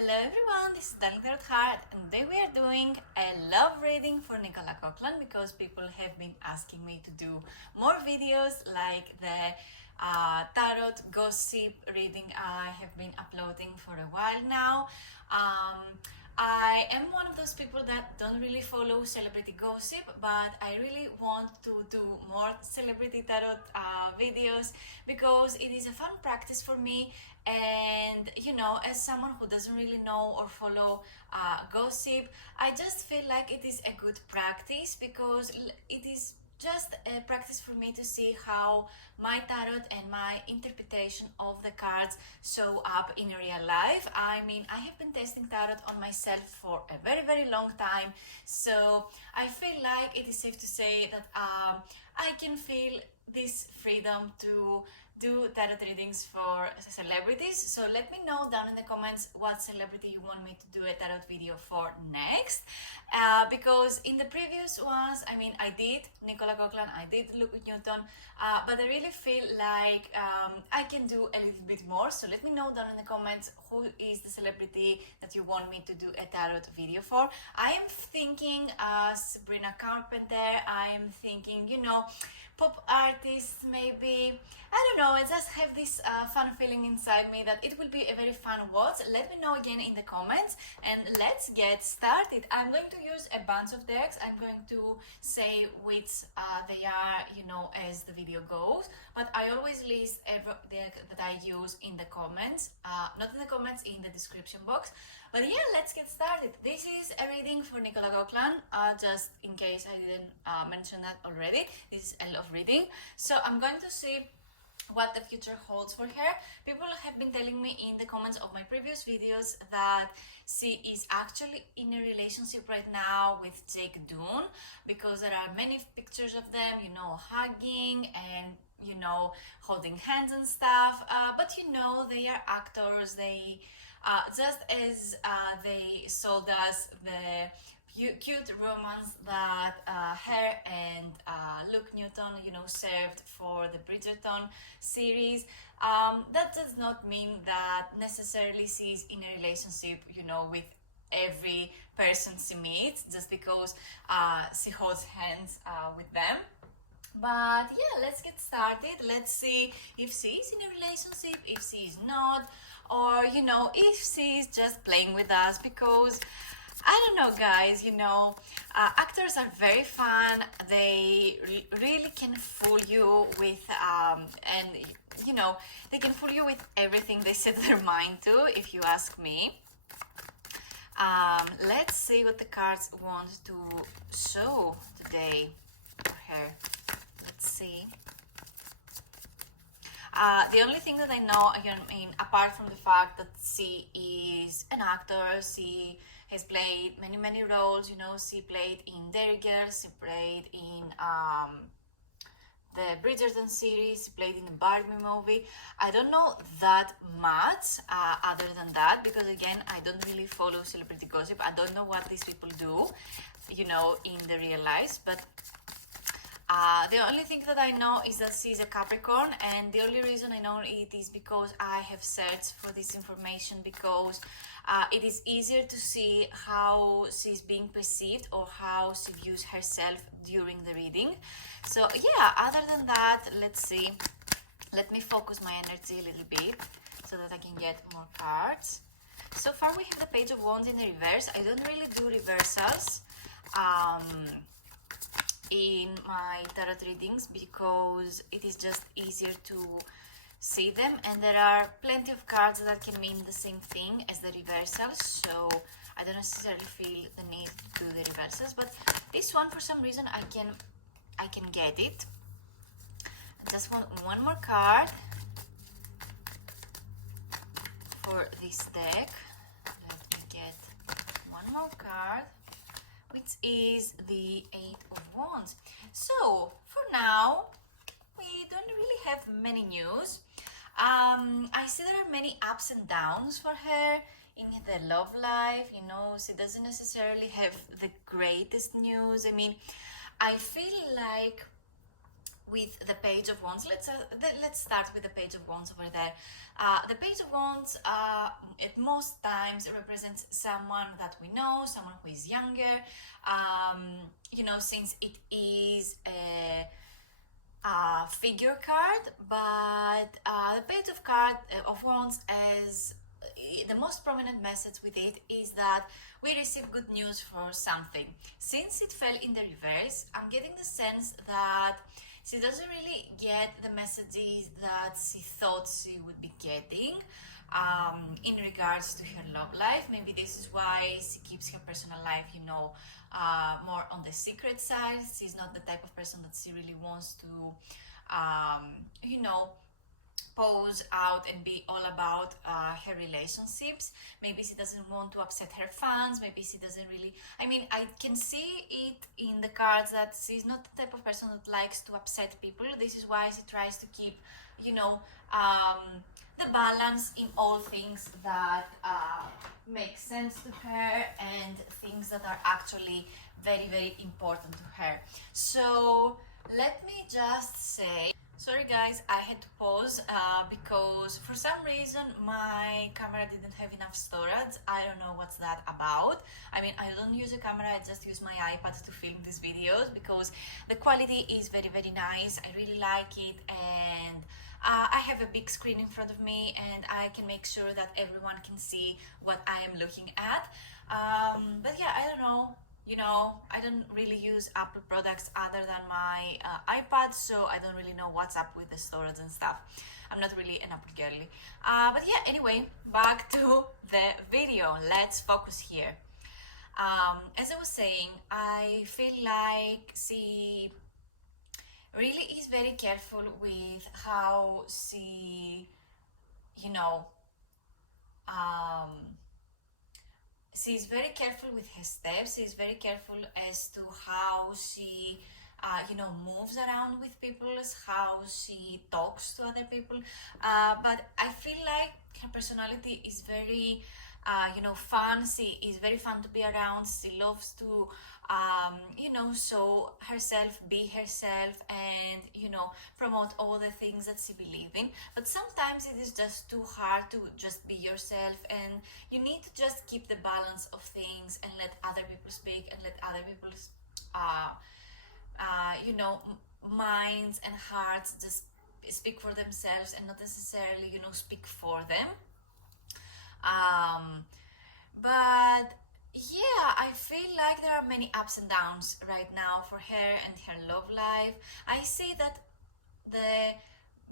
Hello everyone, this is Darling Tarot Heart, and today we are doing a love reading for Nicola Coughlan because people have been asking me to do more videos like the tarot gossip reading I have been uploading for a while now. I am one of those people that don't really follow celebrity gossip, but I really want to do more celebrity tarot videos because it is a fun practice for me. And you know, as someone who doesn't really know or follow gossip, I just feel like it is a good practice because it is just a practice for me to see how my tarot and my interpretation of the cards show up in real life. I mean, I have been testing tarot on myself for a very long time, so I feel like it is safe to say that I can feel this freedom to do tarot readings for celebrities. So let me know down in the comments what celebrity you want me to do a tarot video for next, because in the previous ones, I mean, I did Nicola Coughlan, I did Luke Newton, but I really feel like I can do a little bit more. So let me know down in the comments who is the celebrity that you want me to do a tarot video for. I am thinking Sabrina Carpenter, I am thinking, you know, pop artists maybe. I don't know, I just have this fun feeling inside me that it will be a very fun watch. Let me know again in the comments and let's get started. I'm going to use a bunch of decks. I'm going to say which they are, you know, as the video goes, but I always list every deck that I use in the comments, not in the comments, in the description box. But yeah, let's get started. This is a reading for Nicola Coughlan, just in case I didn't mention that already. This is a love reading. So I'm going to see what the future holds for her. People have been telling me in the comments of my previous videos that she is actually in a relationship right now with Jake Dune, because there are many pictures of them, you know, hugging and, you know, holding hands and stuff. But you know, they are actors. They just as they sold us the cute romance that her and Luke Newton, you know, served for the Bridgerton series. That does not mean that necessarily she's in a relationship, you know, with every person she meets just because she holds hands with them. But yeah, let's get started. Let's see if she is in a relationship, if she is not, or you know, if she is just playing with us, because I don't know, guys, you know, actors are very fun. They really can fool you with, and you know, they can fool you with everything they set their mind to, if you ask me. Let's see what the cards want to show today for her. Let's see. The only thing that I know, I mean, apart from the fact that she is an actor, she has played many roles, you know, she played in Dairy Girls, she played in the Bridgerton series, she played in the Barbie movie. I don't know that much other than that, because again, I don't really follow celebrity gossip. I don't know what these people do, you know, in the real life, but the only thing that I know is that she's a Capricorn, and the only reason I know it is because I have searched for this information, because it is easier to see how she's being perceived or how she views herself during the reading. So yeah, other than that, let's see. Let me focus my energy a little bit so that I can get more cards. So far we have the Page of Wands in the reverse. I don't really do reversals in my tarot readings because it is just easier to see them, and there are plenty of cards that can mean the same thing as the reversals, so I don't necessarily feel the need to do the reversals. But this one, for some reason, I can get it. I just want one more card for this deck. Let me get one more card, which is the Eight of Wands. So for now, we don't really have many news. I see there are many ups and downs for her in the love life. You know, she doesn't necessarily have the greatest news. I mean, I feel like with the Page of Wands. Let's start with the Page of Wands over there. The Page of Wands at most times represents someone that we know, someone who is younger. You know, since it is a figure card, but the Page of Wands as the most prominent message with it is that we receive good news for something. Since it fell in the reverse, I'm getting the sense that she doesn't really get the messages that she thought she would be getting in regards to her love life. Maybe this is why she keeps her personal life, you know, more on the secret side. She's not the type of person that she really wants to, you know, pose out and be all about her relationships. Maybe she doesn't want to upset her fans. Maybe she doesn't really, I mean, I can see it in the cards that she's not the type of person that likes to upset people. This is why she tries to keep, you know, the balance in all things that make sense to her and things that are actually very, very important to her. So let me just say, sorry guys, I had to pause because for some reason my camera didn't have enough storage. I don't know what's that about. I mean, I don't use a camera, I just use my iPad to film these videos because the quality is very, very nice. I really like it, and I have a big screen in front of me and I can make sure that everyone can see what I am looking at. But yeah, I don't know. You know, I don't really use Apple products other than my iPad, so I don't really know what's up with the storage and stuff. I'm not really an Apple girly. But yeah, anyway, back to the video. Let's focus here. As I was saying, I feel like she really is very careful with how she, you know, she's very careful with her steps. She's very careful as to how she, you know, moves around with people, how she talks to other people. But I feel like her personality is very, you know, fun. She is very fun to be around. She loves to, you know, show herself, be herself, and, you know, promote all the things that she believes in. But sometimes it is just too hard to just be yourself, and you need to just keep the balance of things and let other people speak and let other people's, you know, minds and hearts just speak for themselves and not necessarily, you know, speak for them. But yeah, I feel like there are many ups and downs right now for her and her love life. I see that the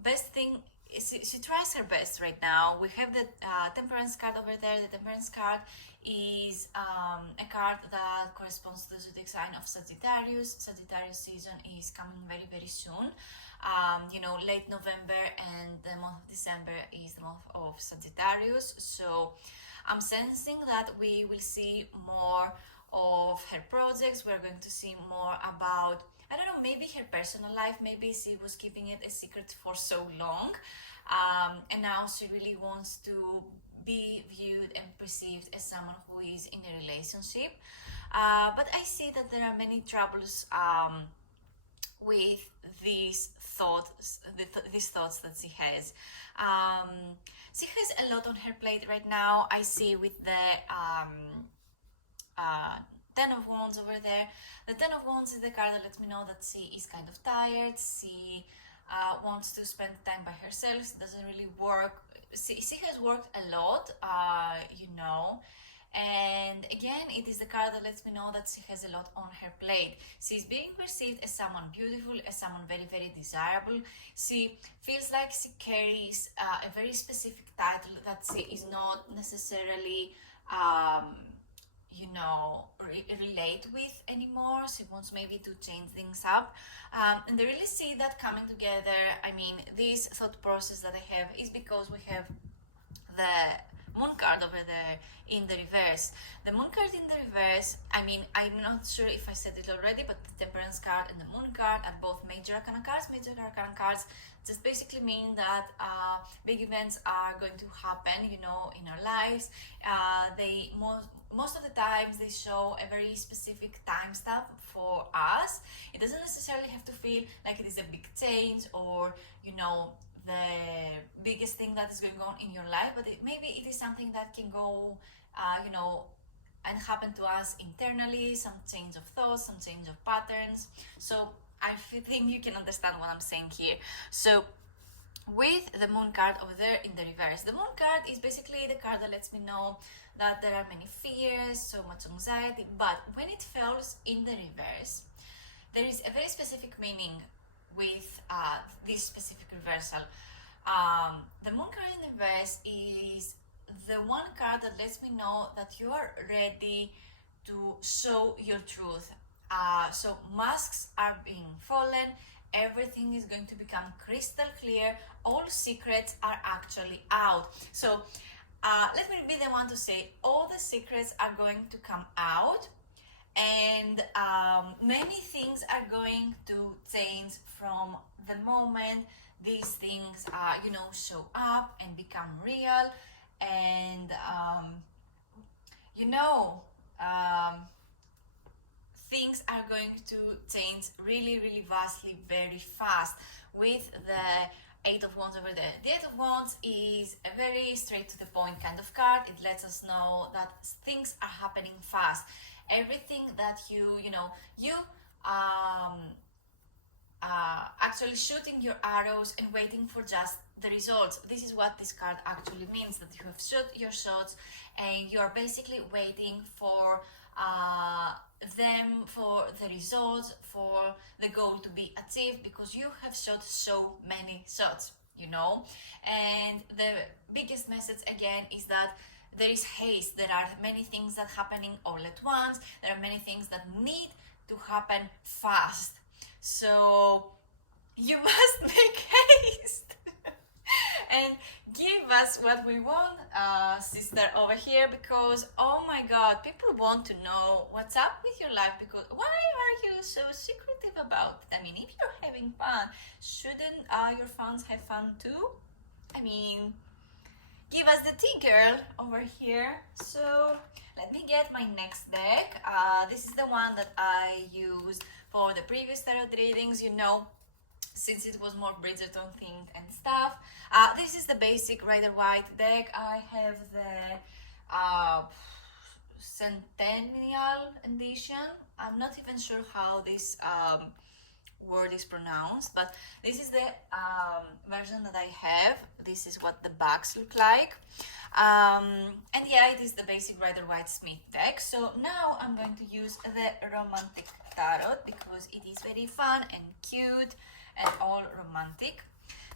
best thing is she tries her best right now. We have the Temperance card over there. The Temperance card is a card that corresponds to the zodiac sign of Sagittarius. Sagittarius season is coming very, very soon. You know, late November and the month of December is the month of Sagittarius. So I'm sensing that we will see more of her projects. We're going to see more about, I don't know, maybe her personal life. Maybe she was keeping it a secret for so long, and now she really wants to be viewed and perceived as someone who is in a relationship. But I see that there are many troubles with these thoughts, these thoughts that she has. She has a lot on her plate right now. I see with the Ten of Wands over there. The Ten of Wands is the card that lets me know that she is kind of tired. She wants to spend time by herself. She doesn't really work. She has worked a lot, you know. And again, it is the card that lets me know that she has a lot on her plate. She's being perceived as someone beautiful, as someone very, very desirable. She feels like she carries a very specific title that she is not necessarily, you know, relate with anymore. She wants maybe to change things up. And they really see that coming together. I mean, this thought process that I have is because we have the Moon card over there in the reverse. The Moon card in the reverse, I mean, I'm not sure if I said it already, but the Temperance card and the Moon card are both major arcana cards. Major arcana cards just basically mean that big events are going to happen, you know, in our lives. They most of the times they show a very specific timestamp for us. It doesn't necessarily have to feel like it is a big change or, you know, the biggest thing that is going on in your life, but maybe it is something that can go, you know, and happen to us internally, some change of thoughts, some change of patterns. So I think you can understand what I'm saying here. So with the moon card over there in the reverse, the moon card is basically the card that lets me know that there are many fears, so much anxiety, but when it falls in the reverse, there is a very specific meaning with this specific reversal. The moon card in the reverse is the one card that lets me know that you are ready to show your truth. So masks are being fallen, everything is going to become crystal clear, all secrets are actually out. So let me be the one to say all the secrets are going to come out, and many things are going to change from the moment these things you know, show up and become real. And you know, things are going to change really, really vastly, very fast with the Eight of Wands over there. The Eight of Wands is a very straight to the point kind of card. It lets us know that things are happening fast. Everything that you know, you actually shooting your arrows and waiting for just the results. This is what this card actually means, that you have shot your shots and you are basically waiting for them, for the results, for the goal to be achieved, because you have shot so many shots, you know. And the biggest message again is that there is haste. There are many things that are happening all at once. There are many things that need to happen fast. So you must make haste and give us what we want, sister over here, because oh my god, people want to know what's up with your life, because why are you so secretive about it? I mean, if you're having fun, shouldn't your fans have fun too? I mean, give us the tea, girl, over here. So let me get my next deck. This is the one that I used for the previous tarot readings, you know, since it was more Bridgerton themed and stuff. This is the basic Rider-Waite deck. I have the Centennial edition. I'm not even sure how this word is pronounced, but this is the version that I have. This is what the backs look like. And yeah, it is the basic Rider-Waite Smith deck. So now I'm going to use the Romantic Tarot because it is very fun and cute and all romantic.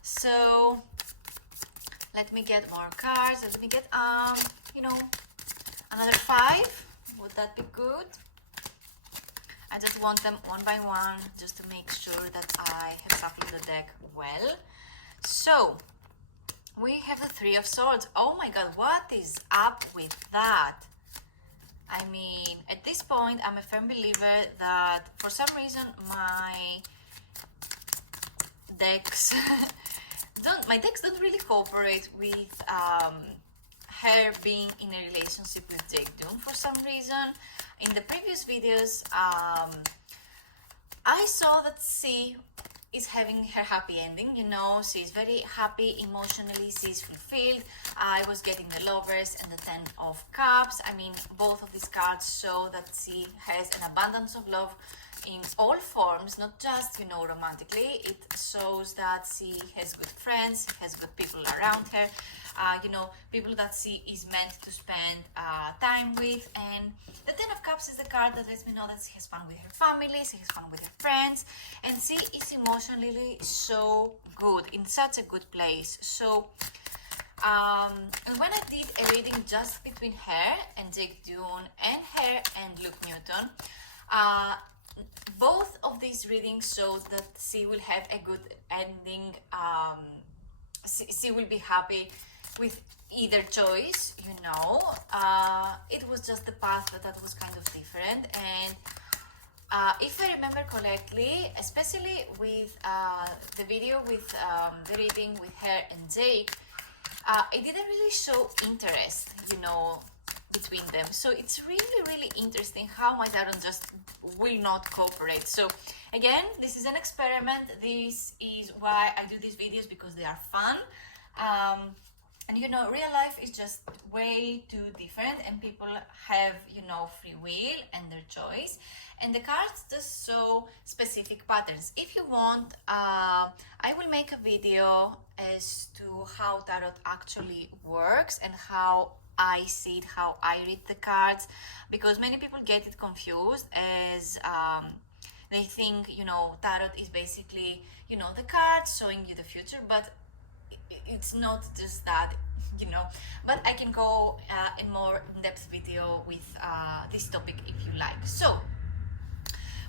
So let me get more cards. Let me get you know, another 5. Would that be good? I just want them one by one just to make sure that I have shuffled the deck well. So we have the 3 of Swords. Oh my god, what is up with that? I mean, at this point, I'm a firm believer that for some reason my decks don't really cooperate with her being in a relationship with Jake Doon for some reason. In the previous videos, I saw that she is having her happy ending, you know, she's very happy emotionally, she's fulfilled. I was getting the Lovers and the 10 of Cups. I mean, both of these cards show that she has an abundance of love in all forms, not just, you know, romantically. It shows that she has good friends, has good people around her, you know, people that she is meant to spend time with. And the 10 of Cups is the card that lets me know that she has fun with her family, she has fun with her friends, and she is emotionally so good, in such a good place. So and when I did a reading just between her and Jake Doon and her and Luke Newton, both of these readings show that she will have a good ending. She will be happy with either choice, you know. It was just the path that was kind of different. And if I remember correctly, especially with the video with the reading with her and Jake, it didn't really show interest, you know. between them. So it's really, really interesting how my tarot just will not cooperate. So again, this is an experiment. This is why I do these videos, because they are fun. And you know, real life is just way too different, and people have, you know, free will and their choice, and the cards just show specific patterns. If you want, I will make a video as to how tarot actually works and how I see it, how I read the cards, because many people get it confused as they think, you know, tarot is basically, you know, the cards showing you the future, but it's not just that, you know. But I can go in more in-depth video with this topic if you like. So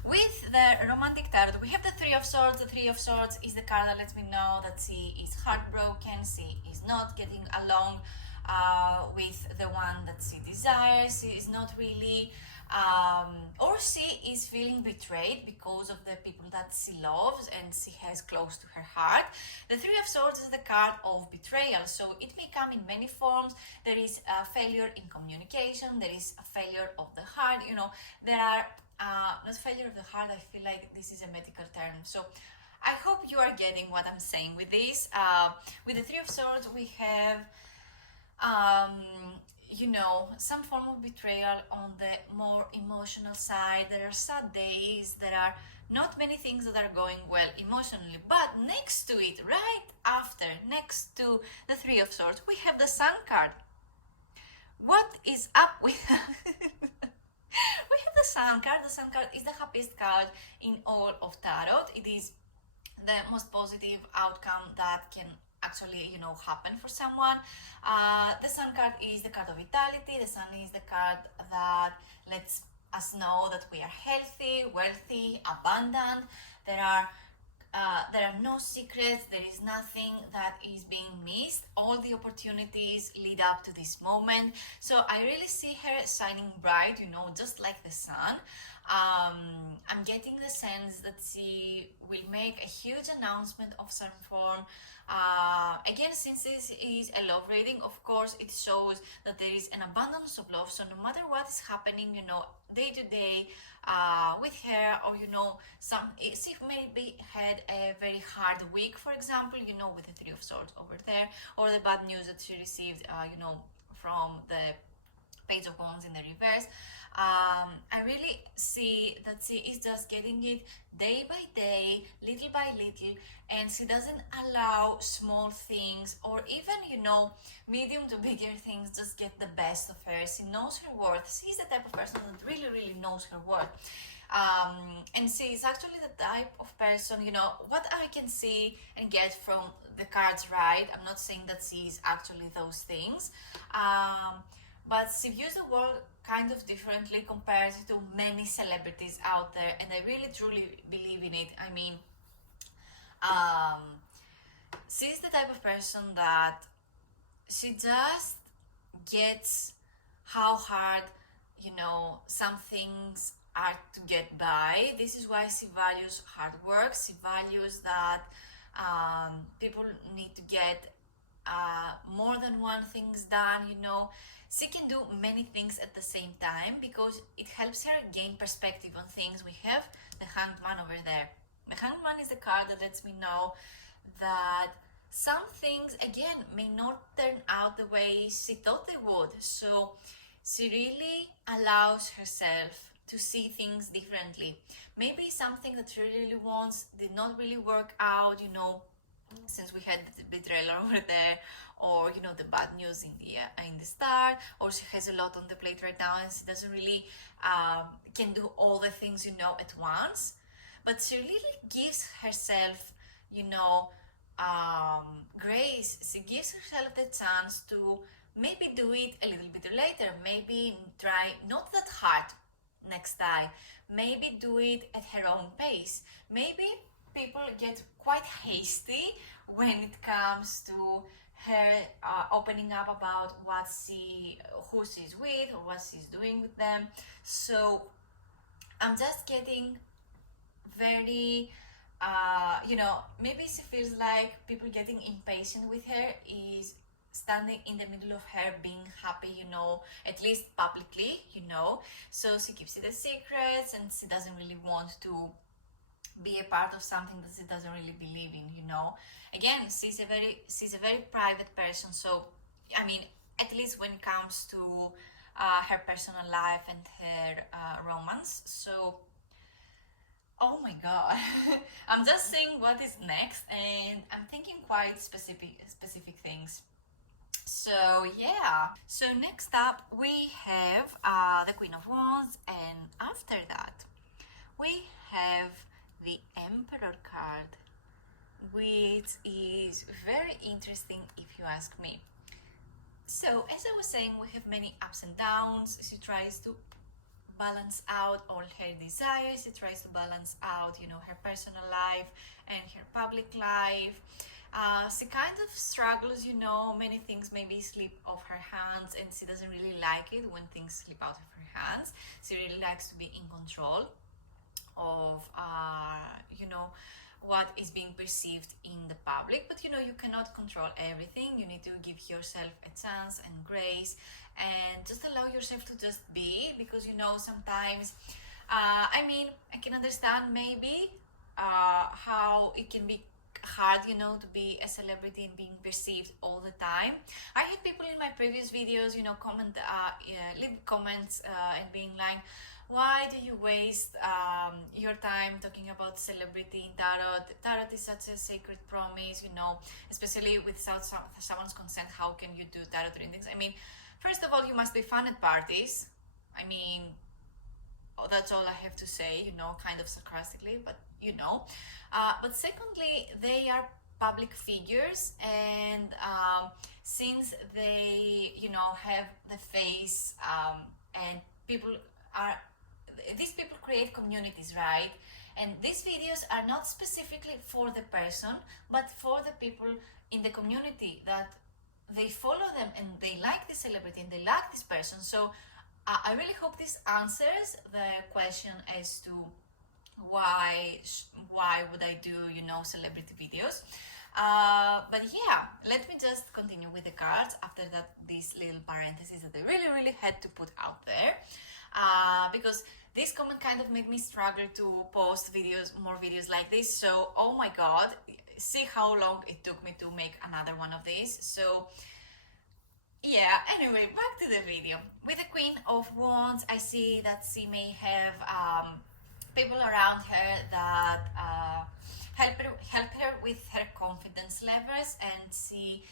with the romantic tarot, we have the Three of Swords. The Three of Swords is the card that lets me know that she is heartbroken, she is not getting along with the one that she desires, she is not really, or she is feeling betrayed because of the people that she loves and she has close to her heart. The Three of Swords is the card of betrayal, so it may come in many forms. There is a failure in communication, there is a failure of the heart, you know, there are not failure of the heart, I feel like this is a medical term. So I hope you are getting what I'm saying with this. With the Three of Swords, we have, you know, some form of betrayal on the more emotional side. There are sad days, there are not many things that are going well emotionally, but next to it, right after, next to the Three of Swords, we have the Sun card. What is up with we have the Sun card. The Sun card is the happiest card in all of tarot. It is the most positive outcome that can actually, you know, happen for someone. The Sun card is the card of vitality. The Sun is the card that lets us know that we are healthy, wealthy, abundant. There are no secrets, there is nothing that is being missed. All the opportunities lead up to this moment. So I really see her shining bright, you know, just like the sun. I'm getting the sense that she will make a huge announcement of some form. Again, since this is a love reading, of course, it shows that there is an abundance of love. So no matter what is happening, you know, day to day with her, or you know, she maybe had a very hard week, for example, you know, with the Three of Swords over there, or the bad news that she received, you know, from the Page of Wands in the reverse. I really see that she is just getting it day by day, little by little, and she doesn't allow small things or even, you know, medium to bigger things just get the best of her. She knows her worth. She's the type of person that really, really knows her worth. And she is actually the type of person, you know, what I can see and get from the cards, right? I'm not saying that she is actually those things. But she views the world kind of differently compared to many celebrities out there, and I really truly believe in it. I mean, she's the type of person that she just gets how hard, you know, some things are to get by. This is why she values hard work. She values that people need to get more than one things done, you know. She can do many things at the same time because it helps her gain perspective on things. We have the Hanged Man over there. The Hanged Man is the card that lets me know that some things, again, may not turn out the way she thought they would. So she really allows herself to see things differently. Maybe something that she really wants did not really work out, you know, since we had the betrayal over there, or you know, the bad news in the start, or she has a lot on the plate right now and she doesn't really can do all the things, you know, at once. But she really gives herself, you know, grace. She gives herself the chance to maybe do it a little bit later, maybe try not that hard next time, maybe do it at her own pace. Maybe people get quite hasty when it comes to her opening up about who she's with or what she's doing with them. So I'm just getting very, you know, maybe she feels like people getting impatient with her is standing in the middle of her being happy, you know, at least publicly, you know. So she keeps it a secret, and she doesn't really want to be a part of something that she doesn't really believe in, you know. Again, she's a very private person, so I mean, at least when it comes to her personal life and her romance. So oh my god, I'm just saying what is next, and I'm thinking quite specific things. So yeah, so next up we have the Queen of Wands, and after that we have the Emperor card, which is very interesting if you ask me. So as I was saying, we have many ups and downs. She tries to balance out all her desires. She tries to balance out, you know, her personal life and her public life. She kind of struggles, you know, many things maybe slip off her hands, and she doesn't really like it when things slip out of her hands. She really likes to be in control of you know, what is being perceived in the public, but you know, you cannot control everything. You need to give yourself a chance and grace, and just allow yourself to just be, because you know, sometimes I mean, I can understand maybe how it can be hard, you know, to be a celebrity and being perceived all the time. I had people in my previous videos, you know, leave comments and being like, why do you waste your time talking about celebrity in tarot? Tarot is such a sacred promise, you know, especially without someone's consent. How can you do tarot readings? I mean, first of all, you must be fun at parties. I mean, that's all I have to say, you know, kind of sarcastically, but you know. But secondly, they are public figures, and since they, you know, have the face, and these people create communities, right? And these videos are not specifically for the person, but for the people in the community that they follow them and they like the celebrity and they like this person. So I really hope this answers the question as to why would I do, you know, celebrity videos. But yeah, let me just continue with the cards after that, these little parentheses that I really had to put out there, because this comment kind of made me struggle to post more videos like this. So oh my god, see how long it took me to make another one of these. So yeah, anyway, back to the video. With the Queen of Wands, I see that she may have people around her that help her with her confidence levels, and she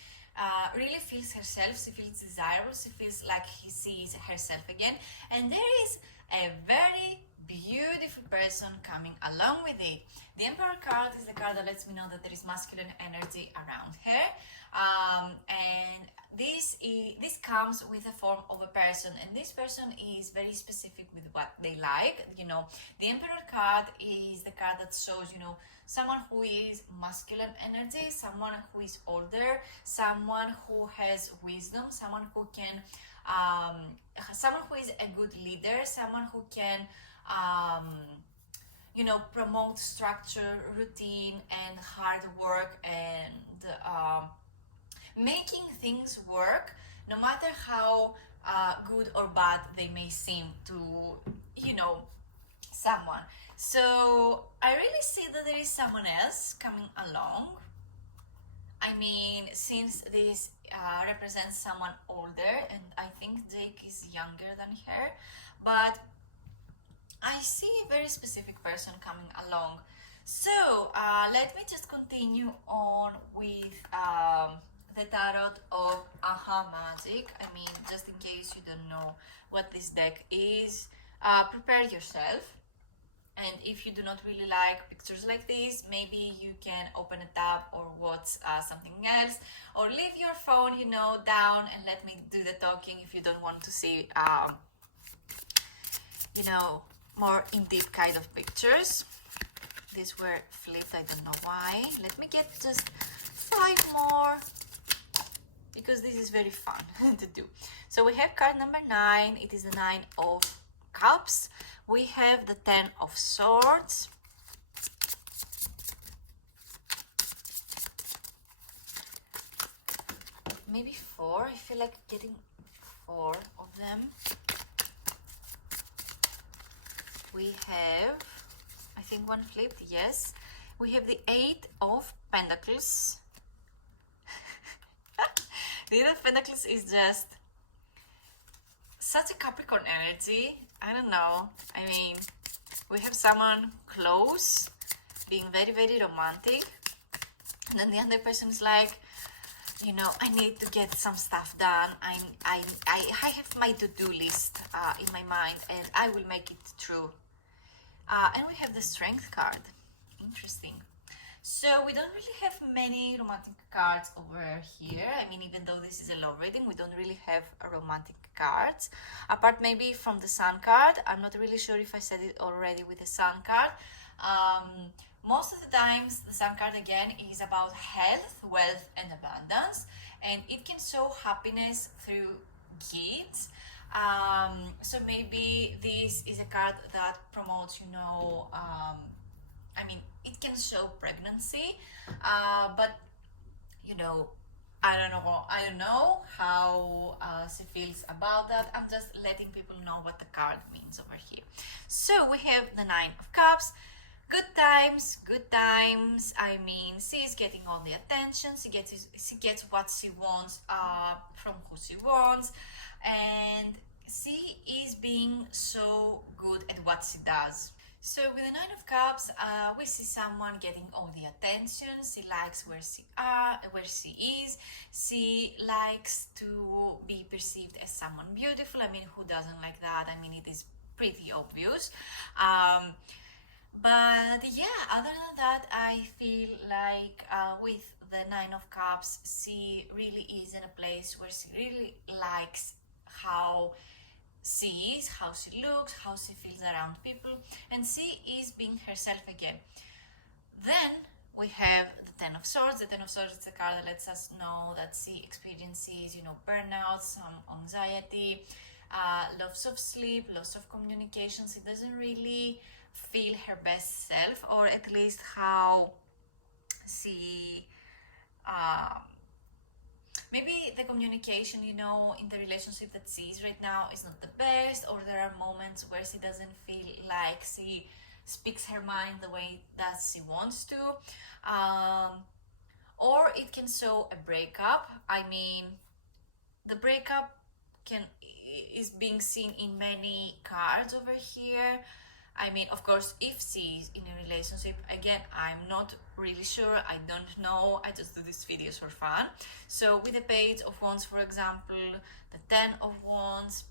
really feels herself. She feels desirable. She feels like she sees herself again, and there is a very beautiful person coming along with it. The Emperor card is the card that lets me know that there is masculine energy around her, and this comes with the form of a person, and this person is very specific with what they like. You know, the Emperor card is the card that shows, you know, someone who is masculine energy, someone who is older, someone who has wisdom, someone who can someone who is a good leader, someone who can you know, promote structure, routine, and hard work, and making things work, no matter how good or bad they may seem to, you know, someone. So I really see that there is someone else coming along. I mean, since this represents someone older, and I think Jake is younger than her, but I see a very specific person coming along. So let me just continue on with the tarot of Aha Magic. I mean, just in case you don't know what this deck is, prepare yourself. And if you do not really like pictures like this, maybe you can open a tab or watch something else, or leave your phone, you know, down and let me do the talking if you don't want to see, you know, more in-deep kind of pictures. These were flipped, I don't know why. Let me get just 5 more, because this is very fun to do. So we have card number 9. It is the 9 of Cups. We have the 10 of Swords. maybe 4. I feel like getting 4 of them. We have, I think, one flipped, yes. We have the 8 of Pentacles. The 8 of Pentacles is just such a Capricorn energy. I don't know. I mean, we have someone close, being very, very romantic. And then the other person is like, you know, I need to get some stuff done. I have my to-do list in my mind, and I will make it true. And we have the Strength card. Interesting. So we don't really have many romantic cards over here. I mean, even though this is a love reading, we don't really have a romantic cards. Apart maybe from the Sun card. I'm not really sure if I said it already with the Sun card. Most of the times, the Sun card again is about health, wealth, and abundance, and it can show happiness through gifts. So maybe this is a card that promotes, you know, I mean, it can show pregnancy, but you know, I don't know how she feels about that. I'm just letting people know what the card means over here. So we have the 9 of Cups. Good times, good times. I mean, she is getting all the attention. She gets what she wants from who she wants, and she is being so good at what she does. So with the 9 of Cups, we see someone getting all the attention. She likes where she is. She likes to be perceived as someone beautiful. I mean, who doesn't like that? I mean, it is pretty obvious. But yeah, other than that, I feel like with the 9 of Cups, she really is in a place where she really likes how she is, how she looks, how she feels around people, and she is being herself again. Then we have the 10 of Swords. The 10 of Swords is the card that lets us know that she experiences, you know, burnout, some anxiety, loss of sleep, loss of communication. She doesn't really feel her best self, or at least how she maybe the communication, you know, in the relationship that she is right now is not the best, or there are moments where she doesn't feel like she speaks her mind the way that she wants to, or it can show a breakup. I mean, the breakup is being seen in many cards over here. I mean, of course, if she's in a relationship, again, I'm not really sure. I don't know. I just do these videos for fun. So with the Page of Wands, for example, the 10 of Wands,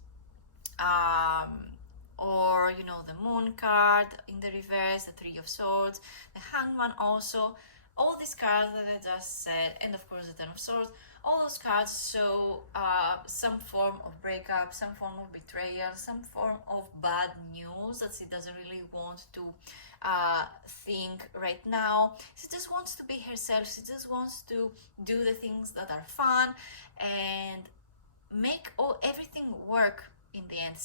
or, you know, the Moon card in the reverse, the 3 of Swords, the Hangman also, all these cards that I just said, and of course the 10 of Swords, all those cards show some form of breakup, some form of betrayal, some form of bad news that she doesn't really want to think right now. She just wants to be herself. She just wants to do the things that are fun and make everything work in the end.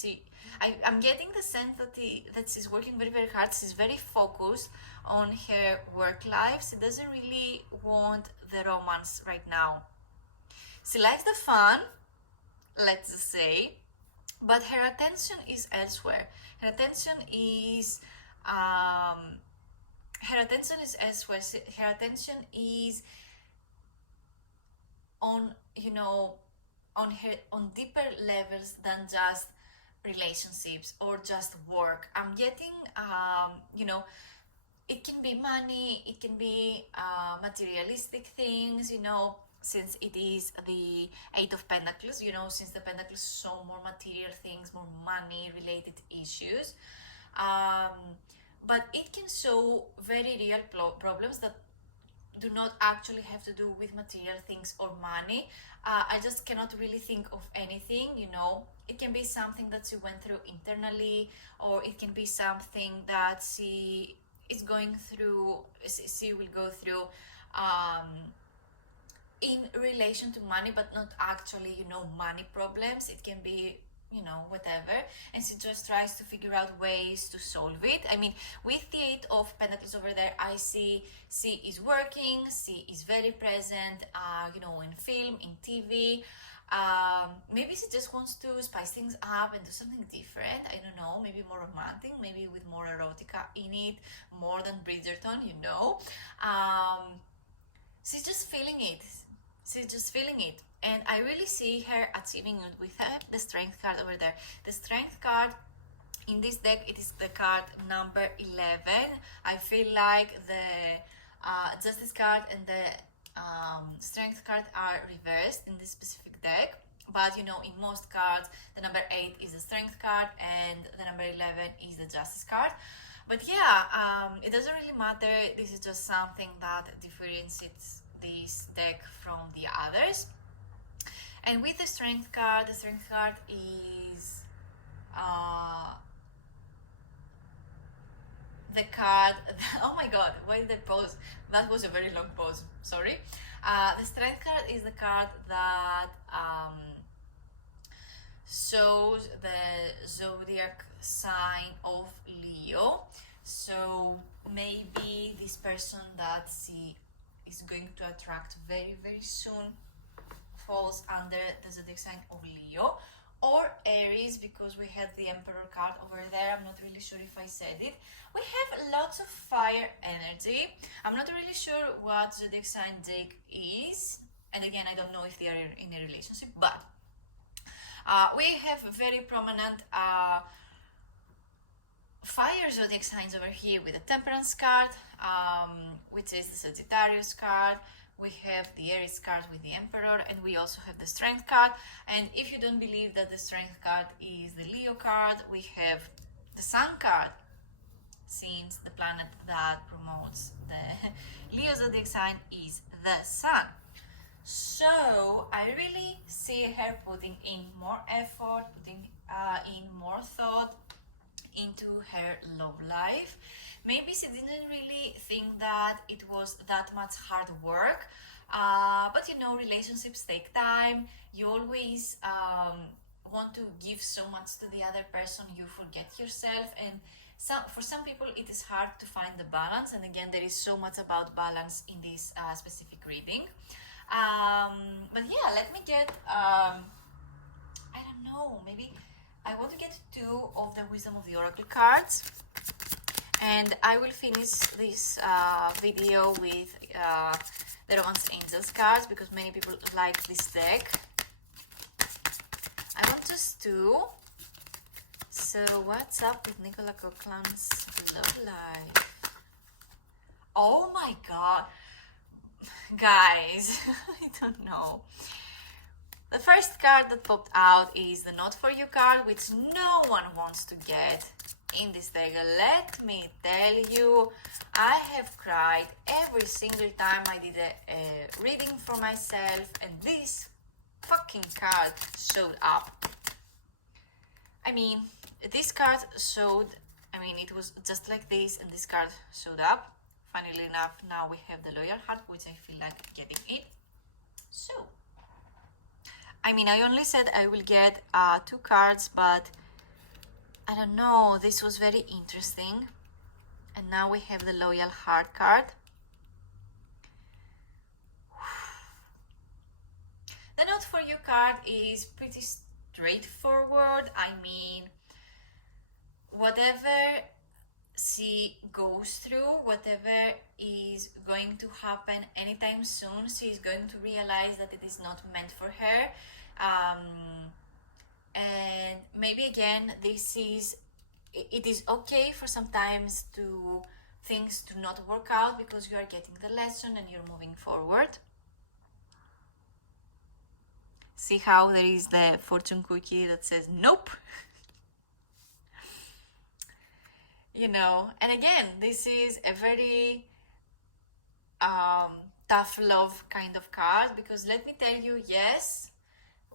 I'm getting the sense that she's working very, very hard. She's very focused on her work life. She doesn't really want the romance right now. She likes the fun, let's just say, but her attention is elsewhere. Her attention is elsewhere. Her attention is on, you know, on deeper levels than just relationships or just work. I'm getting, you know, it can be money, it can be materialistic things, you know, since it is the 8 of Pentacles, you know, since the Pentacles show more material things, more money related issues. But it can show very real problems that do not actually have to do with material things or money. I just cannot really think of anything, you know. It can be something that she went through internally, or it can be something that she is going through, she will go through in relation to money, but not actually, you know, money problems. It can be, whatever, and she just tries to figure out ways to solve it. I mean, with the Eight of Pentacles over there, I see she is working, she is very present, in film, in TV. Maybe she just wants to spice things up and do something different. I don't know, maybe more romantic, maybe with more erotica in it, more than Bridgerton. She's just feeling it. She's just feeling it. And I really see her achieving it with the Strength card over there. The Strength card in this deck, it is the card number 11. I feel like the Justice card and the Strength card are reversed in this specific deck. But in most cards, the number 8 is the Strength card and the number 11 is the Justice card. But yeah, it doesn't really matter. This is just something that differentiates this deck from the others. And with the Strength card is the card. Oh my god, why did I pause? That was a very long pause. Sorry. The Strength card is the card that shows the zodiac sign of Leo. So maybe this person that she is going to attract very, very soon falls under the zodiac sign of Leo or Aries, because we have the Emperor card over there. I'm not really sure if I said it. We have lots of fire energy. I'm not really sure what zodiac sign Jake is, and again, I don't know if they are in a relationship, but we have very prominent fire zodiac signs over here with the Temperance card, which is the Sagittarius card. We have the Aries card with the Emperor, and we also have the Strength card. And if you don't believe that the Strength card is the Leo card, we have the Sun card, since the planet that promotes the Leo zodiac sign is the Sun. So I really see her putting in more effort, putting in more thought into her love life. Maybe she didn't really think that it was that much hard work, but relationships take time. You always want to give so much to the other person, you forget yourself, and for some people it is hard to find the balance. And again, there is so much about balance in this specific reading. But yeah, let me get I don't know, maybe I want to get 2 of the Wisdom of the Oracle cards, and I will finish this video with the Romance Angels cards, because many people like this deck. I want just 2. So what's up with Nicola Coughlan's love life? Oh my god, guys, I don't know. The first card that popped out is the Not For You card, which no one wants to get in this deck. Let me tell you, I have cried every single time I did a reading for myself, and this fucking card showed up. I mean, this card showed, it was just like this, and this card showed up. Funnily enough, now we have the Loyal Heart, which I feel like getting it. So, I only said I will get 2 cards, but I don't know, this was very interesting. And now we have the Loyal Heart card. The Not For You card is pretty straightforward. Whatever she goes through, whatever is going to happen anytime soon, she is going to realize that it is not meant for her. And maybe again, it is okay for sometimes things to not work out, because you are getting the lesson and you're moving forward. See how there is the fortune cookie that says nope. And again, this is a very tough love kind of card, because let me tell you, yes,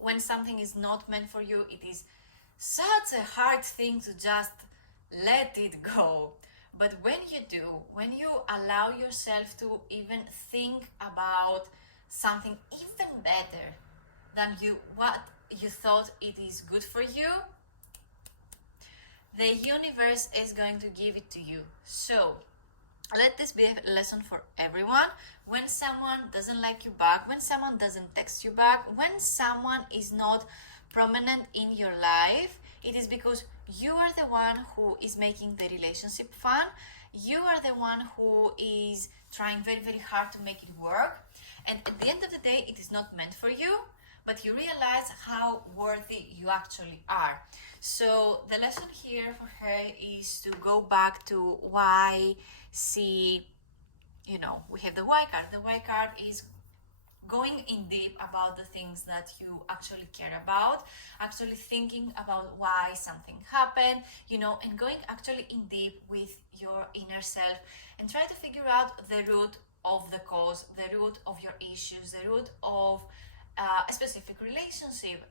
when something is not meant for you, it is such a hard thing to just let it go. But when you allow yourself to even think about something even better, than what you thought it is good for you, the universe is going to give it to you. So let this be a lesson for everyone. When someone doesn't like you back, when someone doesn't text you back, when someone is not prominent in your life, it is because you are the one who is making the relationship fun. You are the one who is trying very, very hard to make it work. And at the end of the day, it is not meant for you, but you realize how worthy you actually are. So the lesson here for her is to go back to why see, we have the why card. The why card is going in deep about the things that you actually care about, actually thinking about why something happened, and going actually in deep with your inner self and try to figure out the root of the cause, the root of your issues, the root of a specific relationship,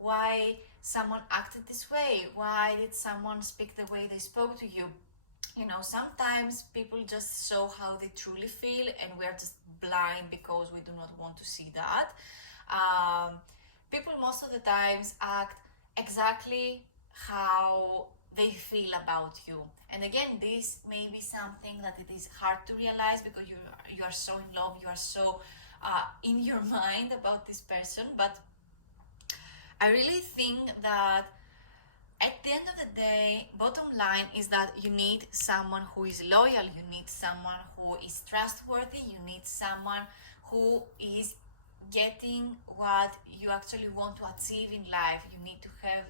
why someone acted this way, why did someone speak the way they spoke to you. Sometimes people just show how they truly feel and we're just blind because we do not want to see that. People most of the times act exactly how they feel about you. And again, this may be something that it is hard to realize because you are so in love, you are so in your mind about this person. But I really think that at the end of the day, bottom line is that you need someone who is loyal, you need someone who is trustworthy, you need someone who is getting what you actually want to achieve in life. You need to have,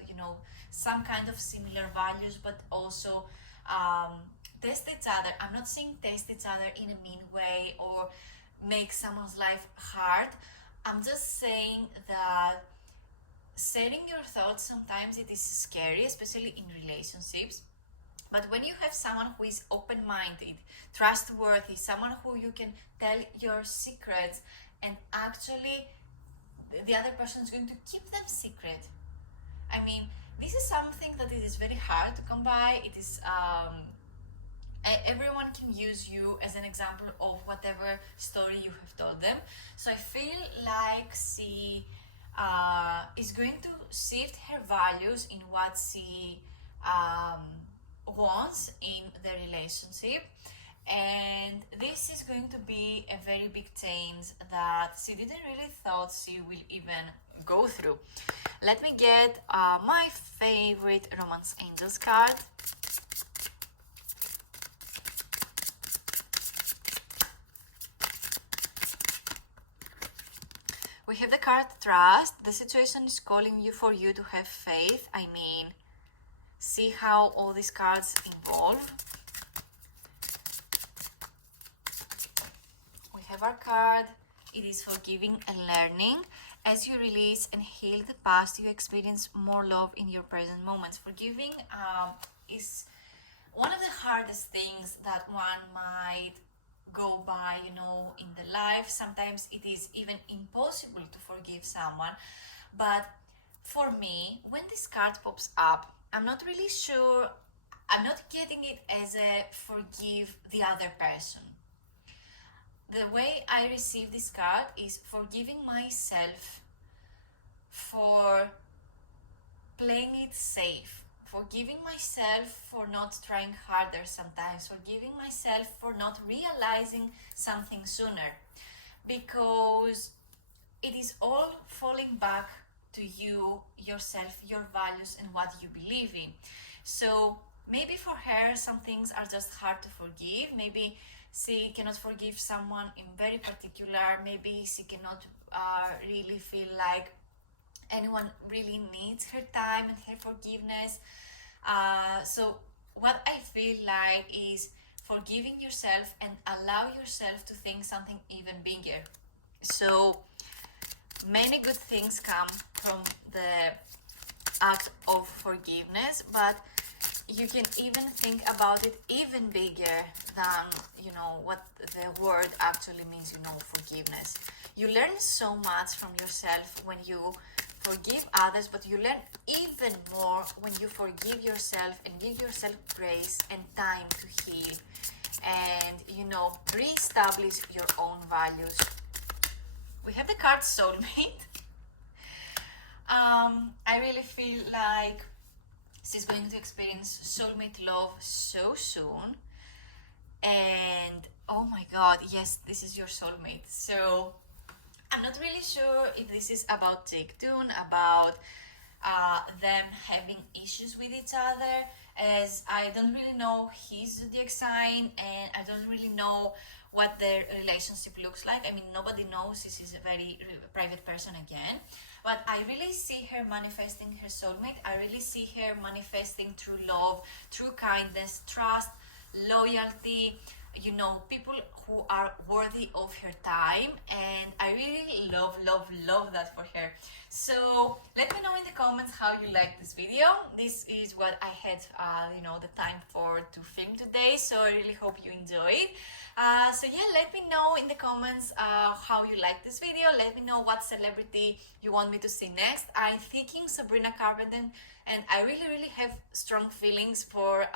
some kind of similar values, but also test each other. I'm not saying test each other in a mean way or make someone's life hard. I'm just saying that sharing your thoughts, sometimes it is scary, especially in relationships. But when you have someone who is open-minded, trustworthy, someone who you can tell your secrets, and actually the other person is going to keep them secret. I mean, this is something that it is very hard to come by. It is everyone can use you as an example of whatever story you have told them. So I feel like she is going to shift her values in what she wants in the relationship, and this is going to be a very big change that she didn't really thought she will even go through. Let me get my favorite Romance Angels card. We have the card Trust. The situation is calling you for you to have faith. I mean, see how all these cards involve. We have our card. It is forgiving and learning. As you release and heal the past, you experience more love in your present moments. Forgiving is one of the hardest things that one might go by, in the life. Sometimes it is even impossible to forgive someone. But for me, when this card pops up, I'm not really sure, I'm not getting it as a forgive the other person. The way I receive this card is forgiving myself for playing it safe, forgiving myself for not trying harder sometimes, forgiving myself for not realizing something sooner, because it is all falling back to you, yourself, your values, and what you believe in. So maybe for her, some things are just hard to forgive. Maybe she cannot forgive someone in very particular. Maybe she cannot really feel like anyone really needs her time and her forgiveness. So what I feel like is forgiving yourself and allow yourself to think something even bigger. So many good things come from the act of forgiveness, but you can even think about it even bigger than, what the word actually means, forgiveness. You learn so much from yourself when you forgive others, but you learn even more when you forgive yourself and give yourself grace and time to heal and, re-establish your own values. We have the card Soulmate. I really feel like she's going to experience soulmate love so soon. And oh my god, yes, this is your soulmate. So I'm not really sure if this is about Jake-Toon, about them having issues with each other, as I don't really know his zodiac sign and I don't really know what their relationship looks like. I mean, nobody knows. This is a very private person again. But I really see her manifesting her soulmate. I really see her manifesting true love, true kindness, trust, loyalty, you know, people who are worthy of her time, and I really love that for her. So let me know in the comments how you like this video. This is what I had you know, the time for to film today, so I really hope you enjoyed. So yeah, let me know in the comments how you like this video. Let me know what celebrity you want me to see next. I'm thinking Sabrina Carpenter, and I really have strong feelings for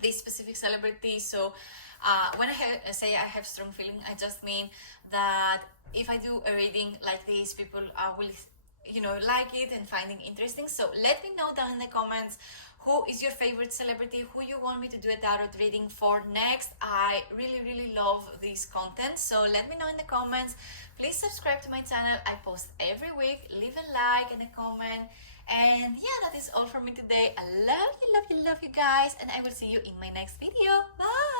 this specific celebrity. So when I say I have strong feeling, I just mean that if I do a reading like this, people will, you know, like it and finding interesting. So let me know down in the comments who is your favorite celebrity, who you want me to do a tarot reading for next. I really love this content, so let me know in the comments. Please subscribe to my channel. I post every week. Leave a like and a comment. And yeah, that is all for me today. I love you guys, and I will see you in my next video. Bye!